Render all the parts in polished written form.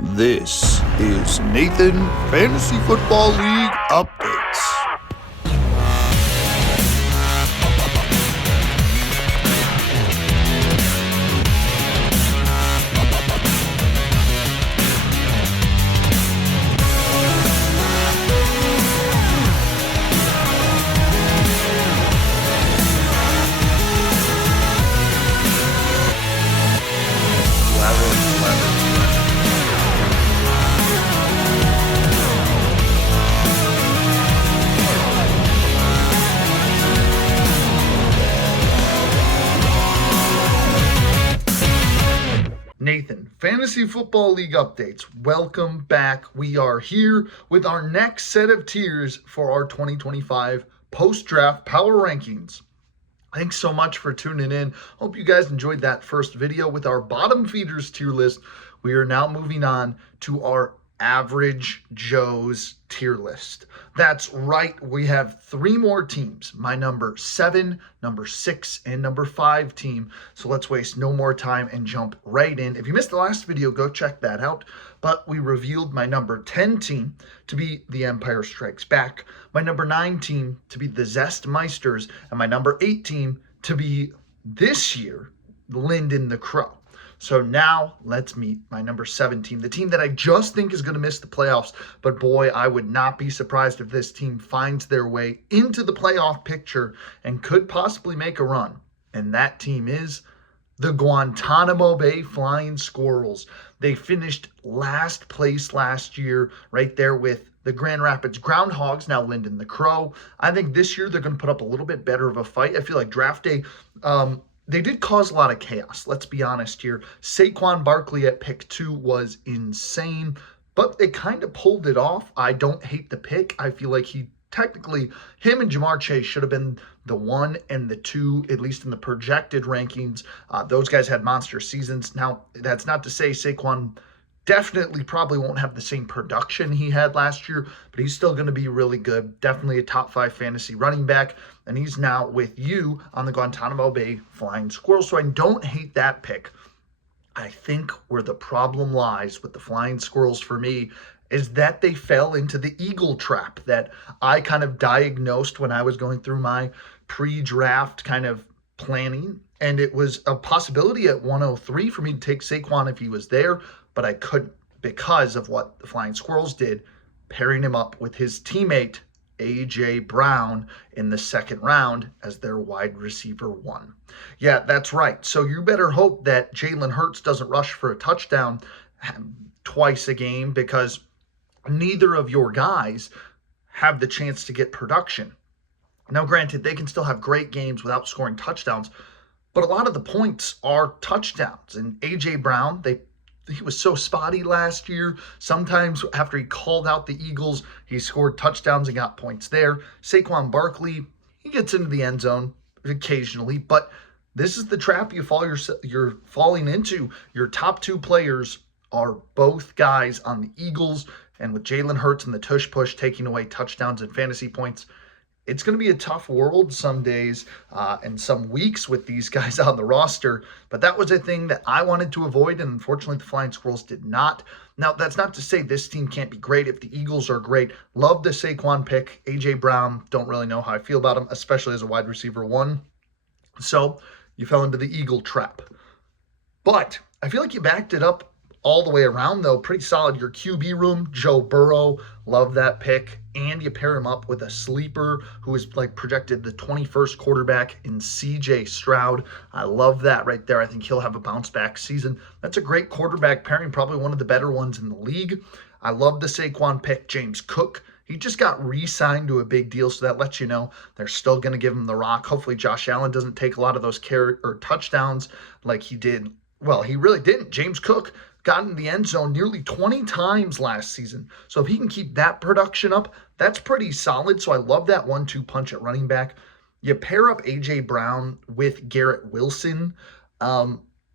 This is Nathan Fantasy Football League Updates. Nathan, Fantasy Football League Updates. Welcome back. We are here with our next set of tiers for our 2025 post-draft power rankings. Thanks so much for tuning in. Hope you guys enjoyed that first video with our bottom feeders tier list. We are now moving on to our average Joe's tier list. That's right. We have three more teams. My number 7, number 6, and number 5 team. So let's waste no more time and jump right in. If you missed the last video, go check that out. But we revealed my number 10 team to be the Empire Strikes Back, my number 9 team to be the Zestmeisters, and my number 8 team to be this year, Lyndon the Crow. So now let's meet my number 7 team, the team that I just think is going to miss the playoffs. But boy, I would not be surprised if this team finds their way into the playoff picture and could possibly make a run. And that team is the Guantanamo Bay Flying Squirrels. They finished last place last year right there with the Grand Rapids Groundhogs, now Lyndon the Crow. I think this year they're going to put up a little bit better of a fight. I feel like draft day, they did cause a lot of chaos. Let's be honest here. Saquon Barkley at pick 2 was insane, but they kind of pulled it off. I don't hate the pick. I feel like him and Jamar Chase should have been the 1 and the 2, at least in the projected rankings. Those guys had monster seasons. Now, that's not to say Saquon definitely probably won't have the same production he had last year, but he's still going to be really good. Definitely a top 5 fantasy running back, and he's now with you on the Guantanamo Bay Flying Squirrels, so I don't hate that pick. I think where the problem lies with the Flying Squirrels for me is that they fell into the Eagle trap that I kind of diagnosed when I was going through my pre-draft kind of planning, and it was a possibility at 103 for me to take Saquon if he was there, but I couldn't because of what the Flying Squirrels did, pairing him up with his teammate, A.J. Brown, in the second round as their wide receiver 1. Yeah, that's right. So you better hope that Jalen Hurts doesn't rush for a touchdown twice a game, because neither of your guys have the chance to get production. Now, granted, they can still have great games without scoring touchdowns, but a lot of the points are touchdowns. And A.J. Brown, he was so spotty last year. Sometimes after he called out the Eagles, he scored touchdowns and got points there. Saquon Barkley, he gets into the end zone occasionally, but this is the trap you're falling into. Your top 2 players are both guys on the Eagles, and with Jalen Hurts and the tush push taking away touchdowns and fantasy points, it's going to be a tough world some days and some weeks with these guys on the roster. But that was a thing that I wanted to avoid, and unfortunately the Flying Squirrels did not. Now, that's not to say this team can't be great if the Eagles are great. Love the Saquon pick. A.J. Brown, don't really know how I feel about him, especially as a wide receiver 1. So you fell into the Eagle trap. But I feel like you backed it up all the way around, though. Pretty solid. Your QB room, Joe Burrow, love that pick. And you pair him up with a sleeper who is like projected the 21st quarterback in C.J. Stroud. I love that right there. I think he'll have a bounce back season. That's a great quarterback pairing, probably one of the better ones in the league. I love the Saquon pick. James Cook, he just got re-signed to a big deal, so that lets you know they're still going to give him the rock. Hopefully Josh Allen doesn't take a lot of those touchdowns like he did. Well, he really didn't. James Cook got in the end zone nearly 20 times last season. So if he can keep that production up, that's pretty solid. So I love that 1-2 punch at running back. You pair up A.J. Brown with Garrett Wilson.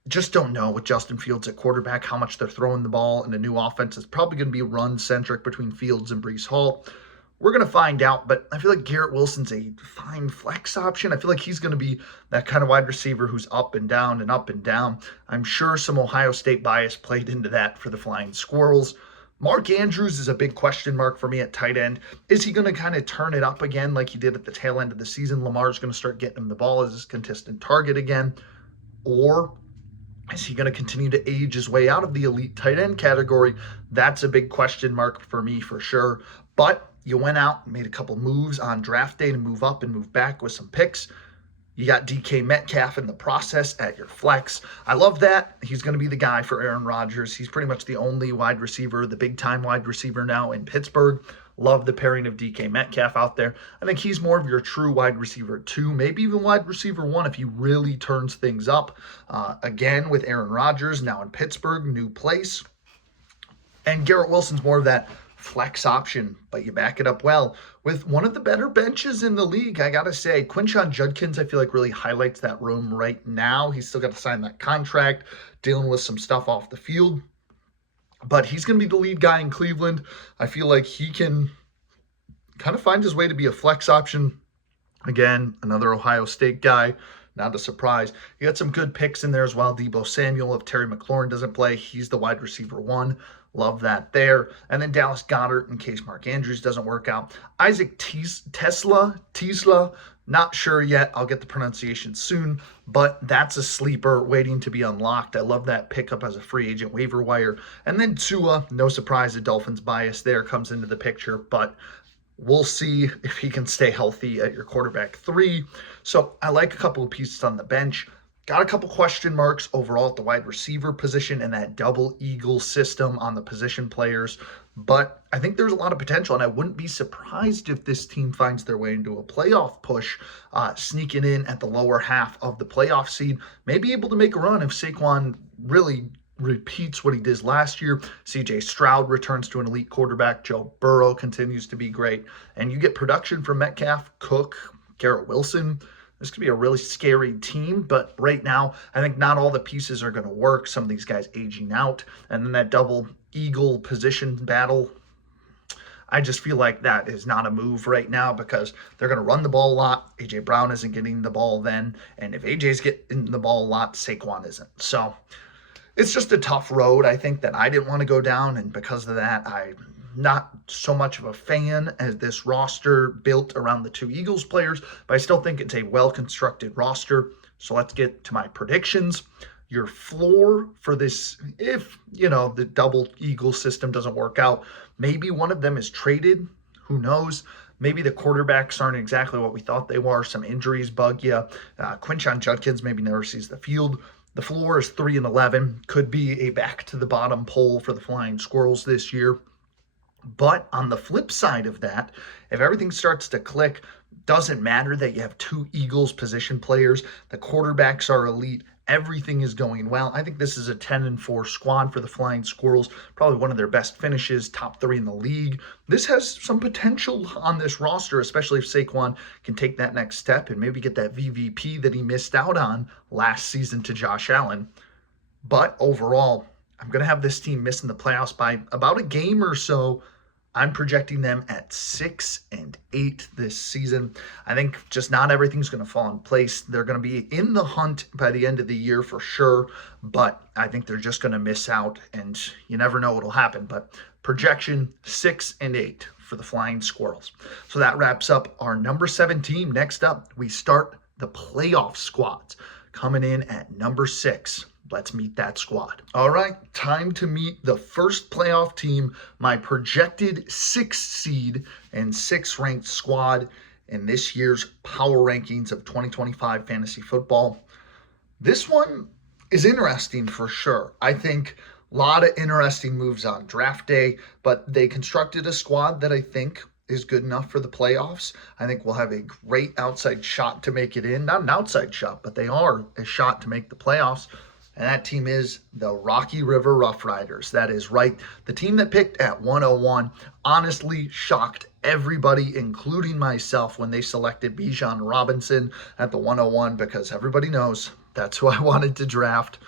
Just don't know with Justin Fields at quarterback how much they're throwing the ball in the new offense. It's probably going to be run-centric between Fields and Breece Hall. We're going to find out, but I feel like Garrett Wilson's a fine flex option. I feel like he's going to be that kind of wide receiver who's up and down and up and down. I'm sure some Ohio State bias played into that for the Flying Squirrels. Mark Andrews is a big question mark for me at tight end. Is he going to kind of turn it up again like he did at the tail end of the season? Lamar's going to start getting him the ball as his consistent target again? Or is he going to continue to age his way out of the elite tight end category? That's a big question mark for me for sure. But you went out and made a couple moves on draft day to move up and move back with some picks. You got DK Metcalf in the process at your flex. I love that. He's going to be the guy for Aaron Rodgers. He's pretty much the only wide receiver, the big-time wide receiver now in Pittsburgh. Love the pairing of DK Metcalf out there. I think he's more of your true wide receiver 2, maybe even wide receiver 1 if he really turns things up. Again, with Aaron Rodgers now in Pittsburgh, new place. And Garrett Wilson's more of that flex option, but you back it up well with one of the better benches in the league. I gotta say, Quinshon Judkins, I feel like really highlights that room right now. He's still got to sign that contract, dealing with some stuff off the field, but he's going to be the lead guy in Cleveland. I feel like he can kind of find his way to be a flex option. Again, another Ohio State guy. Not a surprise. You got some good picks in there as well. Deebo Samuel, if Terry McLaurin doesn't play, he's the wide receiver 1. Love that there. And then Dallas Goedert in case Mark Andrews doesn't work out. Isaac Tesla, not sure yet. I'll get the pronunciation soon, but that's a sleeper waiting to be unlocked. I love that pickup as a free agent waiver wire. And then Tua, no surprise, the Dolphins bias there comes into the picture, but we'll see if he can stay healthy at your quarterback 3. So I like a couple of pieces on the bench. Got a couple question marks overall at the wide receiver position and that double eagle system on the position players. But I think there's a lot of potential, and I wouldn't be surprised if this team finds their way into a playoff push, sneaking in at the lower half of the playoff seed, maybe able to make a run if Saquon really repeats what he did last year. CJ Stroud returns to an elite quarterback. Joe Burrow continues to be great. And you get production from Metcalf, Cook, Garrett Wilson. This could be a really scary team, but right now, I think not all the pieces are going to work. Some of these guys aging out, and then that double eagle position battle, I just feel like that is not a move right now because they're going to run the ball a lot. A.J. Brown isn't getting the ball then, and if A.J.'s getting the ball a lot, Saquon isn't. So it's just a tough road, I think, that I didn't want to go down, and because of that, I'm not so much of a fan as this roster built around the 2 Eagles players, but I still think it's a well-constructed roster. So let's get to my predictions. Your floor for this, if, the double Eagle system doesn't work out, maybe one of them is traded. Who knows? Maybe the quarterbacks aren't exactly what we thought they were. Some injuries bug you. Quinshon Judkins maybe never sees the field. The floor is 3-11. Could be a back-to-the-bottom poll for the Flying Squirrels this year. But on the flip side of that, if everything starts to click, doesn't matter that you have 2 Eagles position players, the quarterbacks are elite, everything is going well. I think this is a 10-4 squad for the Flying Squirrels, probably one of their best finishes, top 3 in the league. This has some potential on this roster, especially if Saquon can take that next step and maybe get that VVP that he missed out on last season to Josh Allen. But overall, I'm going to have this team missing the playoffs by about a game or so. I'm projecting them at 6-8 this season. I think just not everything's going to fall in place. They're going to be in the hunt by the end of the year for sure, but I think they're just going to miss out, and you never know what'll happen. But projection 6-8 for the Flying Squirrels. So that wraps up our number 7 team. Next up, we start the playoff squads. Coming in at number 6. Let's meet that squad. All right, time to meet the first playoff team, my projected 6th seed and 6th ranked squad in this year's power rankings of 2025 fantasy football. This one is interesting for sure. I think a lot of interesting moves on draft day, but they constructed a squad that I think is good enough for the playoffs. I think we'll have a great outside shot to make it in. Not an outside shot, but they are a shot to make the playoffs. And that team is the Rocky River Rough Riders. That is right. The team that picked at 101 honestly shocked everybody, including myself, when they selected Bijan Robinson at the 101, because everybody knows that's who I wanted to draft.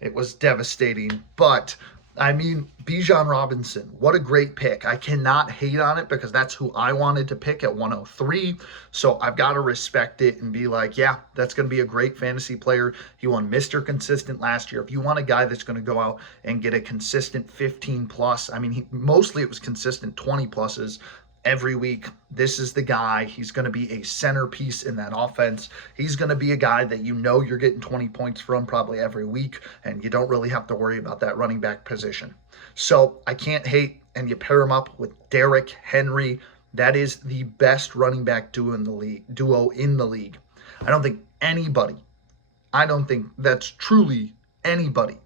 It was devastating. But I mean, Bijan Robinson, what a great pick. I cannot hate on it because that's who I wanted to pick at 103. So I've got to respect it and be like, yeah, that's going to be a great fantasy player. He won Mr. Consistent last year. If you want a guy that's going to go out and get a consistent 15 plus, I mean, mostly it was consistent 20 pluses every week. This is the guy. He's going to be a centerpiece in that offense. He's going to be a guy that you know you're getting 20 points from probably every week, and you don't really have to worry about that running back position. So I can't hate, and you pair him up with Derrick Henry. That is the best running back duo in the league. I don't think that's truly anybody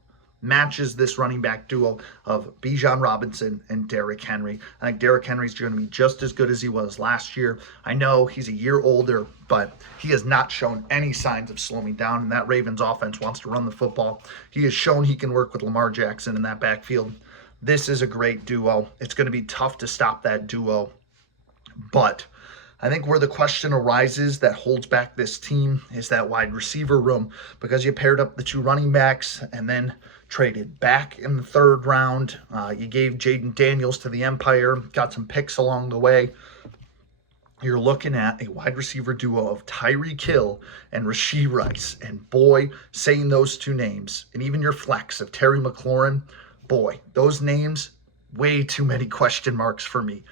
matches this running back duo of Bijan Robinson and Derrick Henry. I think Derrick Henry's going to be just as good as he was last year. I know he's a year older, but he has not shown any signs of slowing down, and that Ravens offense wants to run the football. He has shown he can work with Lamar Jackson in that backfield. This is a great duo. It's going to be tough to stop that duo, but I think where the question arises that holds back this team is that wide receiver room, because you paired up the two running backs and then traded back in the third round. You gave Jaden Daniels to the Empire, got some picks along the way. You're looking at a wide receiver duo of Tyreek Hill and Rashee Rice. And boy, saying those two names, and even your flex of Terry McLaurin, boy, those names, way too many question marks for me.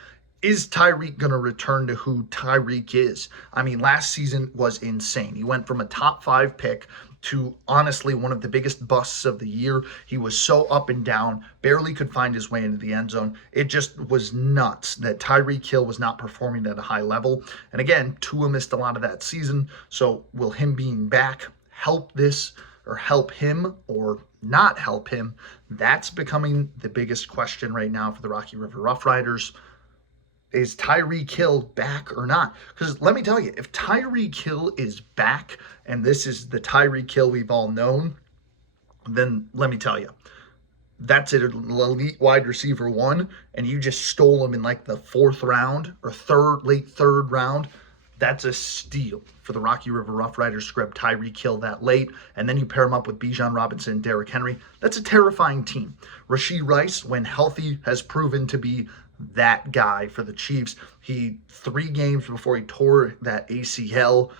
Is Tyreek going to return to who Tyreek is? I mean, last season was insane. He went from a top 5 pick to honestly one of the biggest busts of the year. He was so up and down, barely could find his way into the end zone. It just was nuts that Tyreek Hill was not performing at a high level. And again, Tua missed a lot of that season. So will him being back help this, or help him, or not help him? That's becoming the biggest question right now for the Rocky River Rough Riders. Is Tyreek Hill back or not? Because let me tell you, if Tyreek Hill is back, and this is the Tyreek Hill we've all known, then let me tell you, that's an elite wide receiver 1, and you just stole him in like the 4th round or late third round. That's a steal for the Rocky River Rough Riders to grab Tyreek Hill that late, and then you pair him up with Bijan Robinson and Derrick Henry. That's a terrifying team. Rashee Rice, when healthy, has proven to be that guy for the Chiefs. He 3 games before he tore that ACL.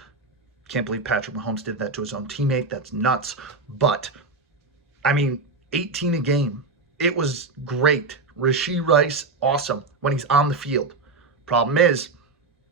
Can't believe Patrick Mahomes did that to his own teammate. That's nuts. But, I mean, 18 a game. It was great. Rashee Rice, awesome when he's on the field. Problem is,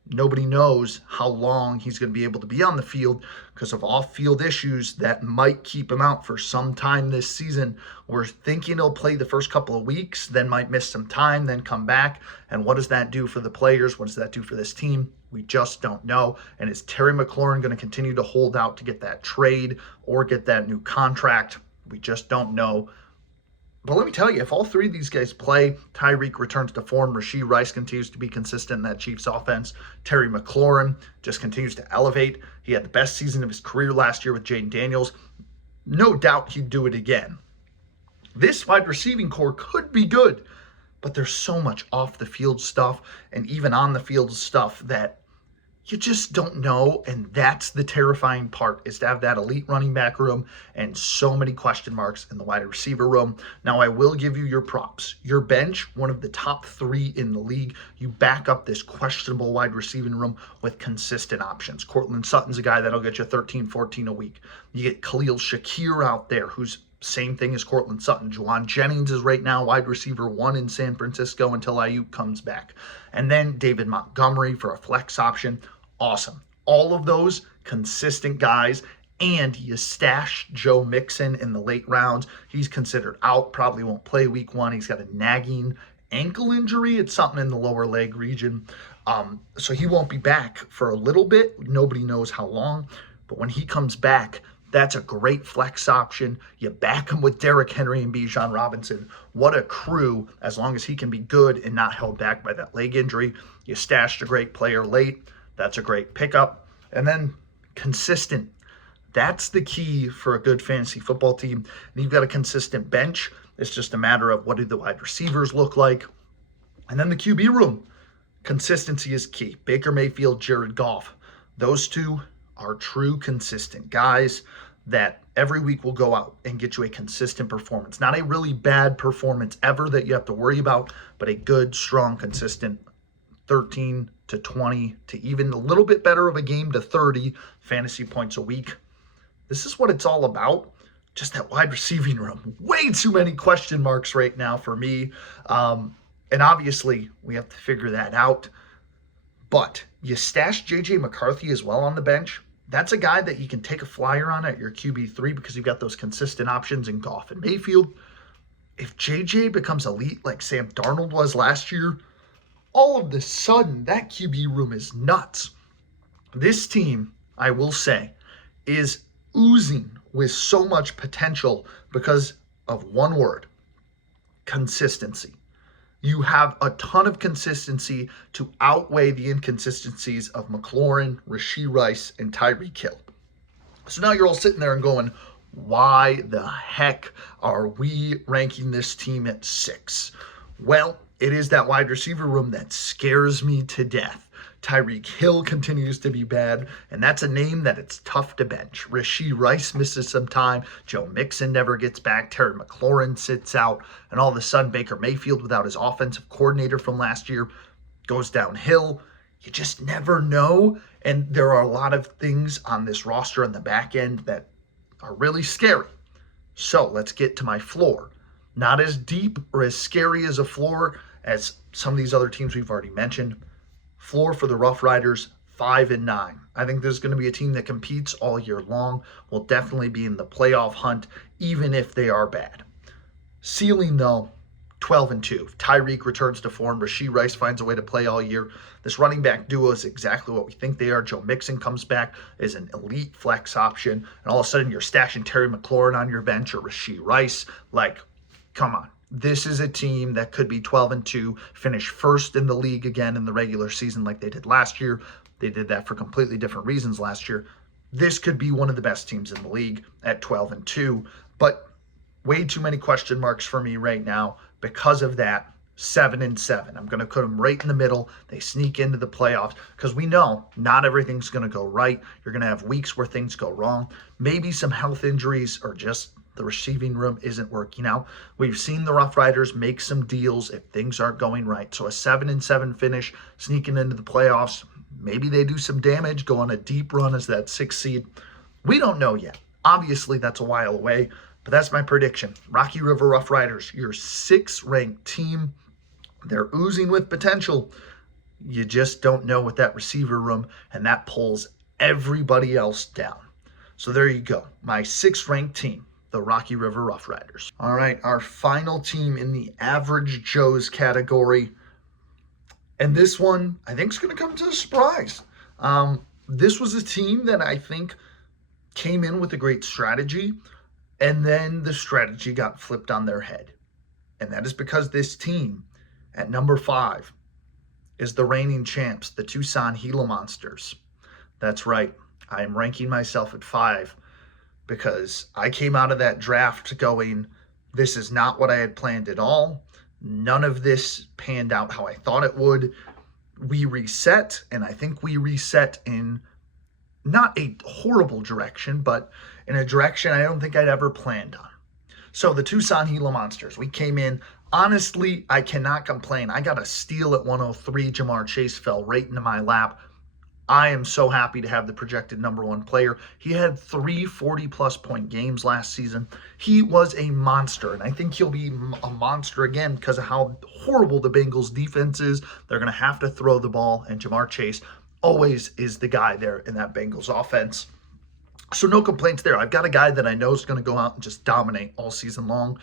nobody knows how long he's going to be able to be on the field because of off-field issues that might keep him out for some time this season. We're thinking he'll play the first couple of weeks, then might miss some time, then come back. And what does that do for the players? What does that do for this team? We just don't know. And is Terry McLaurin going to continue to hold out to get that trade or get that new contract? We just don't know. But let me tell you, if all 3 of these guys play, Tyreek returns to form, Rashee Rice continues to be consistent in that Chiefs offense, Terry McLaurin just continues to elevate. He had the best season of his career last year with Jaden Daniels. No doubt he'd do it again. This wide receiving core could be good, but there's so much off the field stuff and even on the field stuff that you just don't know, and that's the terrifying part, is to have that elite running back room and so many question marks in the wide receiver room. Now, I will give you your props. Your bench, one of the top 3 in the league. You back up this questionable wide receiving room with consistent options. Courtland Sutton's a guy that'll get you 13, 14 a week. You get Khalil Shakir out there, who's same thing as Courtland Sutton. Juwan Jennings is right now wide receiver 1 in San Francisco until Ayuk comes back. And then David Montgomery for a flex option. Awesome. All of those consistent guys, and you stash Joe Mixon in the late rounds. He's considered out, probably won't play week 1. He's got a nagging ankle injury. It's something in the lower leg region. So he won't be back for a little bit. Nobody knows how long. But when he comes back, that's a great flex option. You back him with Derrick Henry and Bijan Robinson. What a crew, as long as he can be good and not held back by that leg injury. You stashed a great player late. That's a great pickup. And then consistent. That's the key for a good fantasy football team. And you've got a consistent bench. It's just a matter of what do the wide receivers look like. And then the QB room. Consistency is key. Baker Mayfield, Jared Goff. Those 2 are true consistent guys that every week will go out and get you a consistent performance. Not a really bad performance ever that you have to worry about, but a good, strong, consistent 13 to 20 to even a little bit better of a game to 30 fantasy points a week. This is what it's all about. Just that wide receiving room. Way too many question marks right now for me. And obviously, we have to figure that out. But you stash J.J. McCarthy as well on the bench. That's a guy that you can take a flyer on at your QB3 because you've got those consistent options in Goff and Mayfield. If J.J. becomes elite like Sam Darnold was last year, all of a sudden, that QB room is nuts. This team, I will say, is oozing with so much potential because of one word: consistency. You have a ton of consistency to outweigh the inconsistencies of McLaurin, Rashee Rice, and Tyreek Hill. So now you're all sitting there and going, why the heck are we ranking this team at 6? Well, it is that wide receiver room that scares me to death. Tyreek Hill continues to be bad, and that's a name that it's tough to bench. Rashee Rice misses some time. Joe Mixon never gets back. Terry McLaurin sits out, and all of a sudden Baker Mayfield, without his offensive coordinator from last year, goes downhill. You just never know, and there are a lot of things on this roster on the back end that are really scary. So let's get to my floor. Not as deep or as scary as a floor as some of these other teams we've already mentioned. Floor for the Rough Riders, 5-9. I think there's going to be a team that competes all year long, will definitely be in the playoff hunt, even if they are bad. Ceiling, though, 12-2. If Tyreek returns to form, Rashee Rice finds a way to play all year. This running back duo is exactly what we think they are. Joe Mixon comes back as an elite flex option, and all of a sudden you're stashing Terry McLaurin on your bench or Rashee Rice. Like, come on. This is a team that could be 12-2, finish first in the league again in the regular season like they did last year. They did that for completely different reasons last year. This could be one of the best teams in the league at 12-2, but way too many question marks for me right now because of that. 7-7. I'm going to put them right in the middle. They sneak into the playoffs because we know not everything's going to go right. You're going to have weeks where things go wrong. Maybe some health injuries or just the receiving room isn't working out. We've seen the Rough Riders make some deals if things aren't going right. So a 7-7 finish, sneaking into the playoffs. Maybe they do some damage, go on a deep run as that 6th seed. We don't know yet. Obviously, that's a while away, but that's my prediction. Rocky River Rough Riders, your 6th ranked team. They're oozing with potential. You just don't know with that receiver room, and that pulls everybody else down. So there you go. My 6th ranked team, the Rocky River Rough Riders. All right, our final team in the Average Joes category. And this one, I think, is going to come to a surprise. This was a team that I think came in with a great strategy, and then the strategy got flipped on their head. And that is because this team at number 5 is the reigning champs, the Tucson Gila Monsters. That's right. I am ranking myself at 5 because I came out of that draft going, this is not what I had planned at all. None of this panned out how I thought it would. We reset, and I think we reset in not a horrible direction, but in a direction I don't think I'd ever planned on. So the Tucson Gila Monsters, we came in. Honestly, I cannot complain. I got a steal at 103. Jamar Chase fell right into my lap. I am so happy to have the projected number 1 player. He had 3 40-plus point games last season. He was a monster, and I think he'll be a monster again because of how horrible the Bengals defense is. They're going to have to throw the ball, and Jamar Chase always is the guy there in that Bengals offense. So no complaints there. I've got a guy that I know is going to go out and just dominate all season long.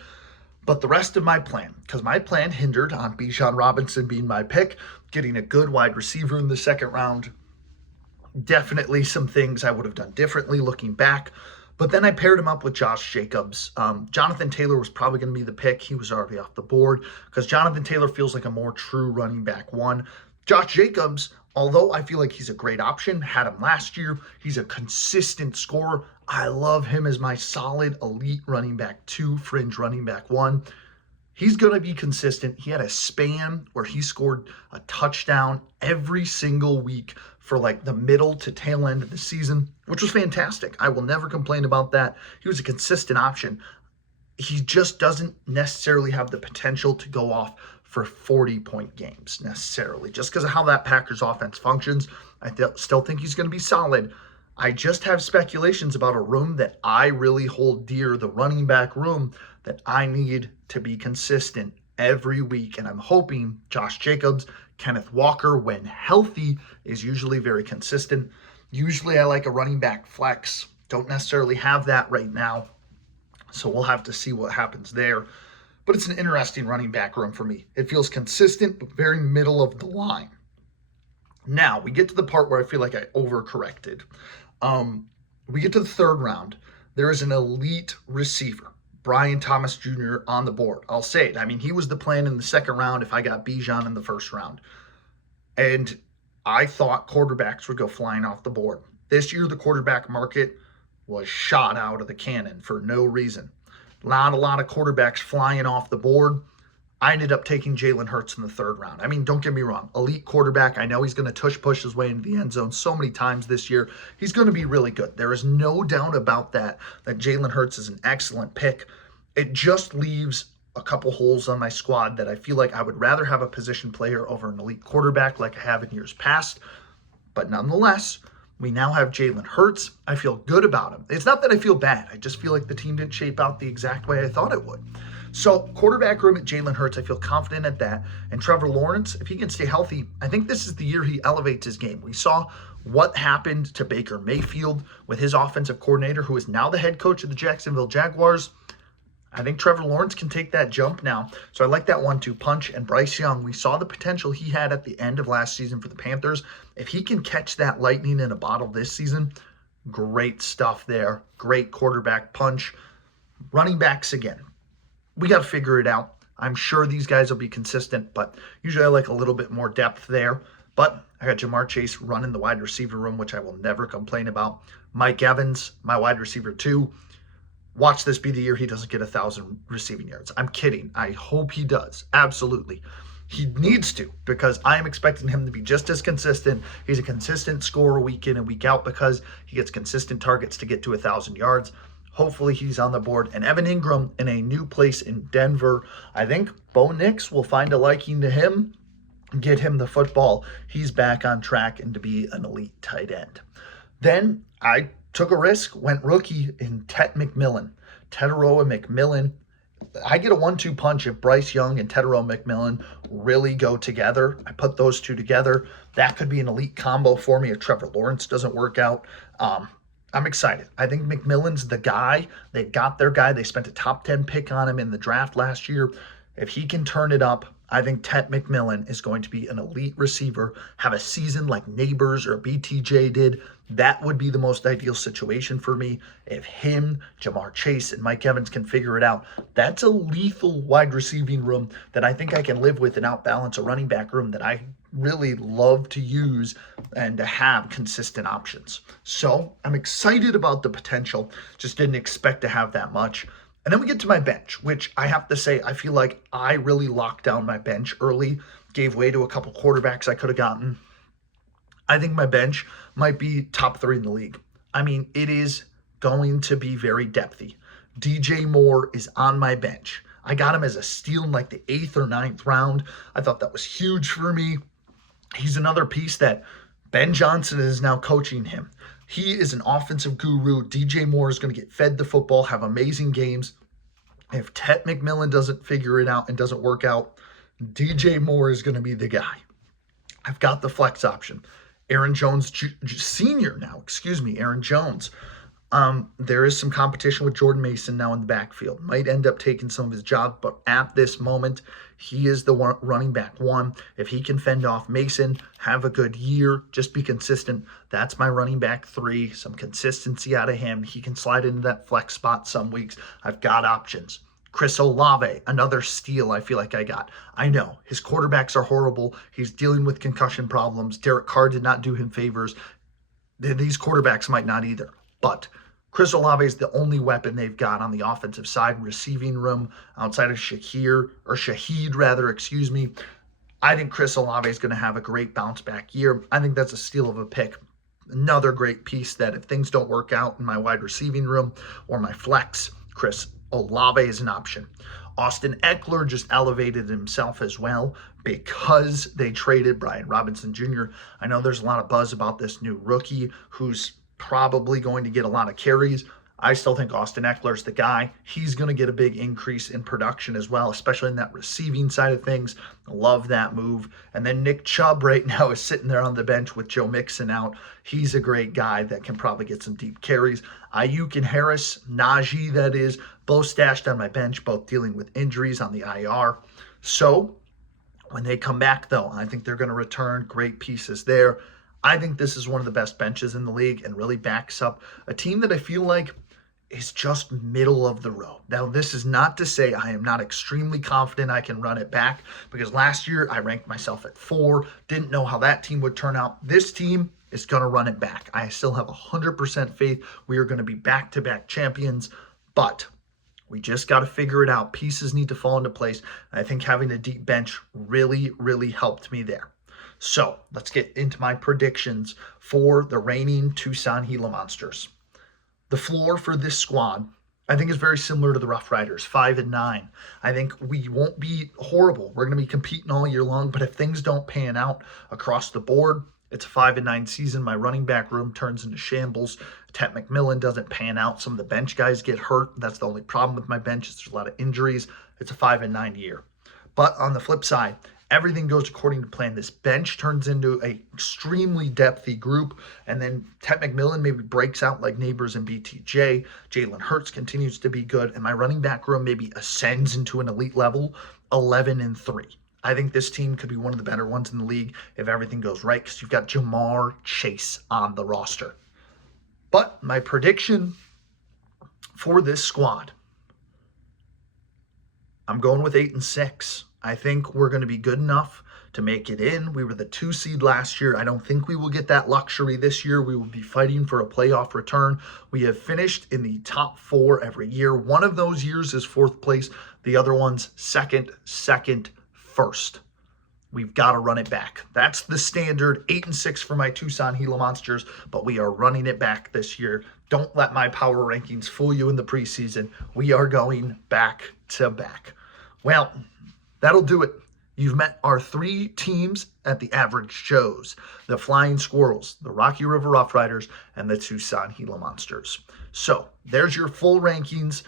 But the rest of my plan, because my plan hindered on Bijan Robinson being my pick, getting a good wide receiver in the 2nd round, definitely some things I would have done differently looking back. But then I paired him up with Josh Jacobs. Jonathan Taylor was probably going to be the pick. He was already off the board because Jonathan Taylor feels like a more true running back 1. Josh Jacobs, although I feel like he's a great option, had him last year. He's a consistent scorer. I love him as my solid elite running back 2, fringe running back 1. He's going to be consistent. He had a span where he scored a touchdown every single week for like the middle to tail end of the season, which was fantastic. I will never complain about that. He was a consistent option. He just doesn't necessarily have the potential to go off for 40-point games necessarily, just because of how that Packers offense functions. I still think he's going to be solid. I just have speculations about a room that I really hold dear, the running back room, that I need to be consistent every week. And I'm hoping Josh Jacobs, Kenneth Walker, when healthy, is usually very consistent. Usually I like a running back flex. Don't necessarily have that right now. So we'll have to see what happens there. But it's an interesting running back room for me. It feels consistent, but very middle of the line. Now, we get to the part where I feel like I overcorrected. We get to the third round. There is an elite receiver, Brian Thomas Jr. on the board. I'll say it. I mean, he was the plan in the second round if I got Bijan in the first round. And I thought quarterbacks would go flying off the board. This year, the quarterback market was shot out of the cannon for no reason. Not a lot of quarterbacks flying off the board. I ended up taking Jalen Hurts in the third round. I mean, don't get me wrong. Elite quarterback. I know he's going to push his way into the end zone so many times this year. He's going to be really good. There is no doubt about that Jalen Hurts is an excellent pick. It just leaves a couple holes on my squad that I feel like I would rather have a position player over an elite quarterback like I have in years past. But nonetheless, we now have Jalen Hurts. I feel good about him. It's not that I feel bad. I just feel like the team didn't shape out the exact way I thought it would. So quarterback room at Jalen Hurts, I feel confident at that. And Trevor Lawrence, if he can stay healthy, I think this is the year he elevates his game. We saw what happened to Baker Mayfield with his offensive coordinator, who is now the head coach of the Jacksonville Jaguars. I think Trevor Lawrence can take that jump now. So I like that 1-2 punch. And Bryce Young, we saw the potential he had at the end of last season for the Panthers. If he can catch that lightning in a bottle this season, great stuff there. Great quarterback punch. Running backs again. We got to figure it out. I'm sure these guys will be consistent, but usually I like a little bit more depth there. But I got Jamar Chase running the wide receiver room, which I will never complain about. Mike Evans, my wide receiver 2. Watch this be the year he doesn't get 1,000 receiving yards. I'm kidding. I hope he does. Absolutely. He needs to, because I am expecting him to be just as consistent. He's a consistent scorer week in and week out because he gets consistent targets to get to 1,000 yards. Hopefully he's on the board. And Evan Ingram in a new place in Denver. I think Bo Nix will find a liking to him, get him the football. He's back on track and to be an elite tight end. Then I took a risk, went rookie in Teteroa McMillan. I get a 1-2 punch if Bryce Young and Teteroa McMillan really go together. I put those two together. That could be an elite combo for me if Trevor Lawrence doesn't work out. I'm excited. I think McMillan's the guy. They got their guy. They spent a top 10 pick on him in the draft last year. If he can turn it up, I think Tet McMillan is going to be an elite receiver, have a season like Neighbors or BTJ did. That would be the most ideal situation for me. If him, Jamar Chase, and Mike Evans can figure it out, that's a lethal wide receiving room that I think I can live with and outbalance a running back room that I really love to use and to have consistent options. So I'm excited about the potential, just didn't expect to have that much. And then we get to my bench, which I have to say, I feel like I really locked down my bench early, gave way to a couple quarterbacks I could have gotten. I think my bench might be top 3 in the league. I mean, it is going to be very depthy. DJ Moore is on my bench. I got him as a steal in like the 8th or 9th round. I thought that was huge for me. He's another piece that Ben Johnson is now coaching him. He is an offensive guru. DJ Moore is going to get fed the football, have amazing games. If Tet McMillan doesn't figure it out and doesn't work out, DJ Moore is going to be the guy. I've got the flex option. Aaron Jones Sr. now, Aaron Jones. There is some competition with Jordan Mason now in the backfield. Might end up taking some of his job, but at this moment, he is the running back 1. If he can fend off Mason, have a good year, just be consistent, that's my running back 3. Some consistency out of him. He can slide into that flex spot some weeks. I've got options. Chris Olave, another steal I feel like I got. I know, his quarterbacks are horrible. He's dealing with concussion problems. Derek Carr did not do him favors. These quarterbacks might not either. But Chris Olave is the only weapon they've got on the offensive side, receiving room, outside of Shaheed rather, excuse me. I think Chris Olave is going to have a great bounce back year. I think that's a steal of a pick. Another great piece that if things don't work out in my wide receiving room or my flex, Chris Olave is an option. Austin Eckler just elevated himself as well because they traded Brian Robinson Jr. I know there's a lot of buzz about this new rookie who's probably going to get a lot of carries. I still think Austin Eckler's the guy. He's going to get a big increase in production as well, especially in that receiving side of things. I love that move. And then Nick Chubb right now is sitting there on the bench with Joe Mixon out. He's a great guy that can probably get some deep carries. Ayuk and Harris, Najee that is, both stashed on my bench, both dealing with injuries on the IR. So when they come back, though, I think they're going to return great pieces there. I think this is one of the best benches in the league and really backs up a team that I feel like is just middle of the road. Now, this is not to say I am not extremely confident I can run it back, because last year I ranked myself at 4, didn't know how that team would turn out. This team is going to run it back. I still have 100% faith we are going to be back-to-back champions, but we just got to figure it out. Pieces need to fall into place. And I think having a deep bench really, really helped me there. So let's get into my predictions for the reigning Tucson Gila Monsters. The floor for this squad, I think, is very similar to the Rough Riders, 5-9. I think we won't be horrible. We're going to be competing all year long, but if things don't pan out across the board, it's a 5-9 season. My running back room turns into shambles. Ted McMillan doesn't pan out. Some of the bench guys get hurt. That's the only problem with my bench. There's a lot of injuries. It's a 5-9 year. But on the flip side, everything goes according to plan. This bench turns into an extremely depthy group, and then Ted McMillan maybe breaks out like Neighbors and BTJ. Jalen Hurts continues to be good, and my running back room maybe ascends into an elite level, 11-3. I think this team could be one of the better ones in the league if everything goes right, because you've got Jamar Chase on the roster. But my prediction for this squad, I'm going with 8-6. I think we're going to be good enough to make it in. We were the 2 seed last year. I don't think we will get that luxury this year. We will be fighting for a playoff return. We have finished in the top 4 every year. One of those years is 4th place. The other one's second, first. We've got to run it back. That's the standard. 8-6 for my Tucson Gila Monsters, but we are running it back this year. Don't let my power rankings fool you in the preseason. We are going back to back. Well, that'll do it. You've met our 3 teams at the Average Joes, the Flying Squirrels, the Rocky River Rough Riders, and the Tucson Gila Monsters. So there's your full rankings.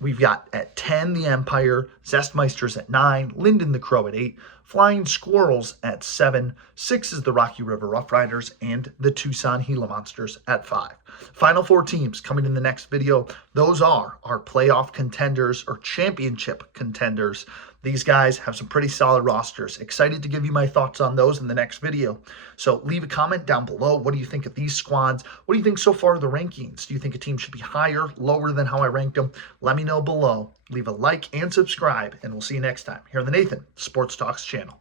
We've got at 10, the Empire, Zestmeisters at 9, Linden the Crow at 8, Flying Squirrels at 7, 6 is the Rocky River Rough Riders, and the Tucson Gila Monsters at 5. Final 4 teams coming in the next video. Those are our playoff contenders or championship contenders. These guys have some pretty solid rosters. Excited to give you my thoughts on those in the next video. So leave a comment down below. What do you think of these squads? What do you think so far of the rankings? Do you think a team should be higher, lower than how I ranked them? Let me know below. Leave a like and subscribe, and we'll see you next time here on the Nathan Sports Talks channel.